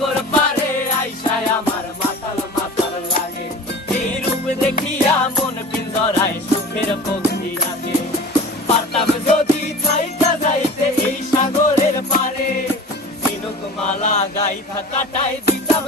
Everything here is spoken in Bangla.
সাগর পারে আইসায় আমার মাতাল মাতাল লাগে। এই রূপ দেখিয়া মন পিঞ্জরায় সুখের পক্ষী রাখে। পারতাম যদি থাইকা যাইতে এই সাগরের পারে, ঝিনুক মালা গাইথা কাটাই দিতাম।